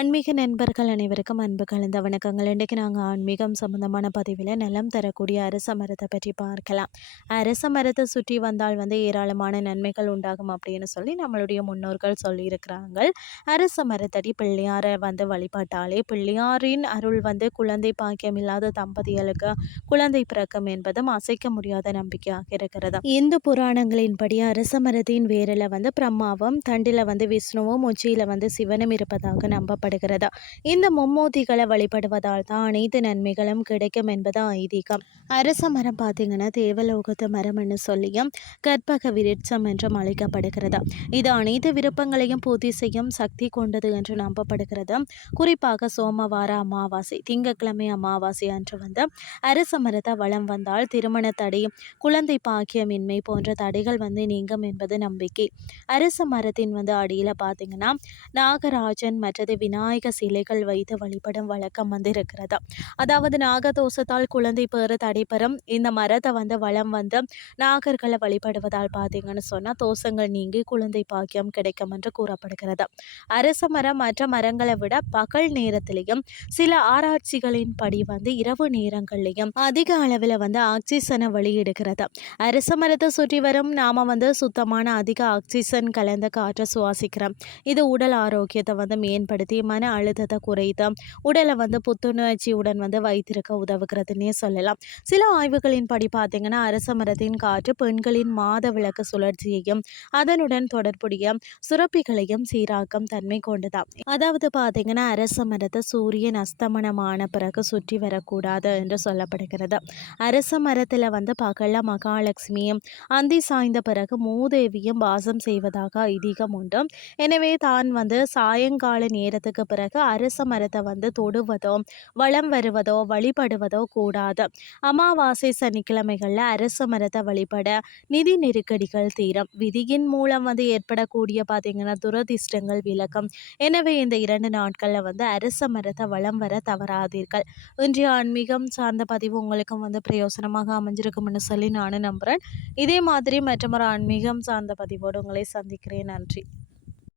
ஆன்மீக நண்பர்கள் அனைவருக்கும் அன்பு கலந்த வணக்கங்கள். இன்றைக்கு நாங்கள் ஆன்மீகம் சம்பந்தமான பதிவில் நலம் தரக்கூடிய அரச மரத்தை பற்றி பார்க்கலாம். அரச மரத்தை சுற்றி வந்தால் ஏராளமான நன்மைகள் உண்டாகும் அப்படின்னு சொல்லி நம்மளுடைய முன்னோர்கள் சொல்லியிருக்கிறாங்க. அரச மரத்தடி பிள்ளையாரை வழிபாட்டாலே பிள்ளையாரின் அருள் குழந்தை பாக்கியம் இல்லாத தம்பதிகளுக்கு குழந்தை பிறக்கும் என்பதும் அசைக்க முடியாத நம்பிக்கையாக இருக்கிறது. இந்து புராணங்களின்படி அரச மரத்தின் வேரில் பிரம்மாவும் தண்டில் விஷ்ணுவும் உச்சியில் சிவனும் இருப்பதாக நம்பப்படுகிறது. இந்த மும்மூர்த்திகளை வழிபடுவதால் தான் அனைத்து நன்மைகளும் கிடைக்கும் என்பது ஐதீகம். அரச மரம் பார்த்தீங்கன்னா தேவலோகத்து மரம்னு சொல்லியும் கற்பக விருட்சம் என்றும் அழைக்கப்படுகிறது. இது அனைத்து விருப்பங்களையும் பூர்த்தி செய்யும் சக்தி கொண்டது என்று நம்பப்படுகிறது. குறிப்பாக சோமவார அமாவாசை திங்கட்கிழமை அமாவாசை அன்று அரச மரத்தை வளம் வந்தால் திருமண தடை, குழந்தை பாக்கியமின்மை போன்ற தடைகள் நீங்கும் என்பது நம்பிக்கை. அரச மரத்தின் அடியில் பார்த்தீங்கன்னா நாகராஜன் மற்றது விநாயக சிலைகள் வைத்து வழிபடும் வழக்கம் இருக்கிறது. அதாவது நாகதோஷத்தால் குழந்தை பேறு தடைபெறும். இந்த மரத்தை வளம் நாகர்களை வழிபடுவதால் பார்த்தீங்கன்னு சொன்னால் தோஷங்கள் நீங்கி குழந்தை பாக்கியம் கிடைக்கும் என்று கூறப்படுகிறது. அரச மரம் மற்ற மரங்களை விட பகல் நேரத்திலையும் சில ஆராய்ச்சிகளின் படி இரவு நேரங்கள்லையும் அதிக அளவில் ஆக்சிஜனை வெளியிடுகிறது. அரச மரத்தை சுற்றி வரும் நாம சுத்தமான அதிக ஆக்சிஜன் கலந்த காற்றை சுவாசிக்கிறோம். இது உடல் ஆரோக்கியத்தை மேம்படுத்தி மன அழுத்தத்தை குறைத்து உடலை புத்துணர்ச்சியுடன் வைத்திருக்க உதவுகிறதுன்னே சொல்லலாம். சில ஆய்வுகளின்படி பார்த்தீங்கன்னா அரச மரத்தின் காற்று பெண்களின் மாத விளக்கு சுழற்சியையும் அதனுடன் தொடர்புடைய சுரப்பிகளையும் சீராக்கும் தன்மை கொண்டதா. அதாவது பார்த்தீங்கன்னா அரச மரத்தை சூரியன் அஸ்தமனமான பிறகு சுற்றி வரக்கூடாது என்று சொல்லப்படுகிறது. அரச மரத்தில் பகல்ல மகாலட்சுமியும் அந்தி சாய்ந்த பிறகு மூதேவியும் வாசம் செய்வதாக ஐதீகம் உண்டு. எனவே தான் சாயங்கால நேரத்துக்கு பிறகு அரச மரத்தை தொடுவதோ வளம் வருவதோ வழிபடுவதோ கூடாது. அமாவாசை சனிக்கிழமைகளில் அரச மரத்தை வழிபட நிதி நெருக்கடிகள் தீரும். விதியின் மூலம் ஏற்படக்கூடிய பார்த்தீங்கன்னா துரதிர்ஷ்டங்கள் விலகும். எனவே இந்த 2 நாட்களில் அரச மரத்தை வளம் வர தவறாதீர்கள். இன்றைய ஆன்மீகம் சார்ந்த பதிவு உங்களுக்கும் பிரயோசனமாக அமைஞ்சிருக்கும்னு சொல்லி நானும் நம்புகிறேன். இதே மாதிரி மற்றொரு ஆன்மீகம் சார்ந்த பதிவோடு உங்களை சந்திக்கிறேன். நன்றி.